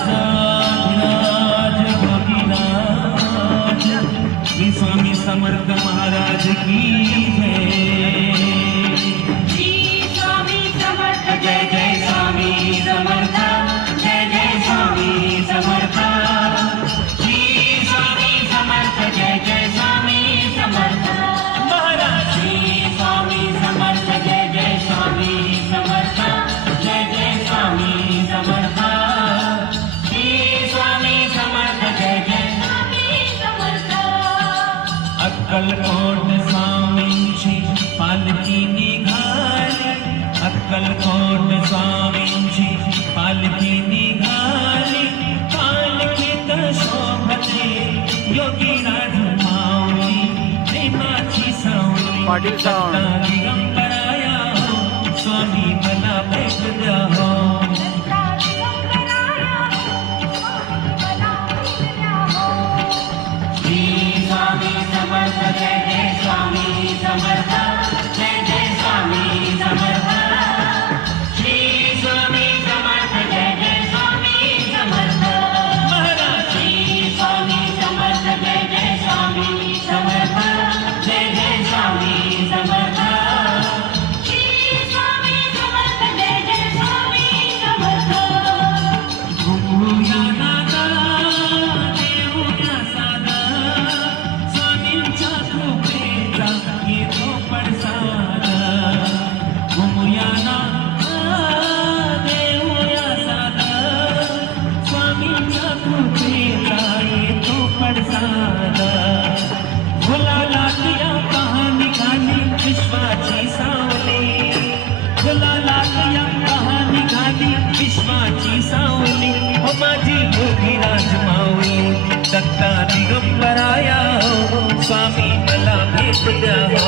राजाधिराज भोगीराज श्री स्वामी समर्थ महाराज की जय। श्री स्वामी समर्थ जय जय स्वामी समर्थ, जय जय स्वामी समर्थ। श्री स्वामी समर्थ, जय जय स्वामी समर्थ महाराज। श्री स्वामी समर्थ जय जय स्वामी समर्थ जय जय स्वामी समर्थ। श्री स्वामी समर्थ जय जय स्वामी समर्थ। अक्कलकोट स्वामींची पालखी निघाली, अक्कलकोट स्वामींची पालखी निघाली। पालखीत शोभते योगीराज माऊली, प्रेमाची सावली। पाटील सावंत. दिगंबराया हो, स्वामी मला भेट द्या हो। श्री स्वामी समर्थ जय जय स्वामी समर्थ जय जय स्वामी समर्थ। श्री स्वामी समर्थ जय जय स्वामी समर्थ महाराज। श्री स्वामी समर्थ जय जय स्वामी समर्थ जय जय स्वामी समर्थ। श्री स्वामी समर्थ जय जय स्वामी समर्थ। घुमूया नादा, देऊया सादा, स्वामींच्या कृपेचा येतो पडसाद। घुमूया नादा, देऊया सादा, स्वामींच्या कृपेचा येतो पडसाद। गुलालातल्या कहाणी घाली विश्वाची सावली, गुलालातल्या कहाणी घाली विश्वाची सावली। हो माझी योगीराज माऊली, दत्ता दिगंबराया हो, स्वामी मला भेट द्या हो।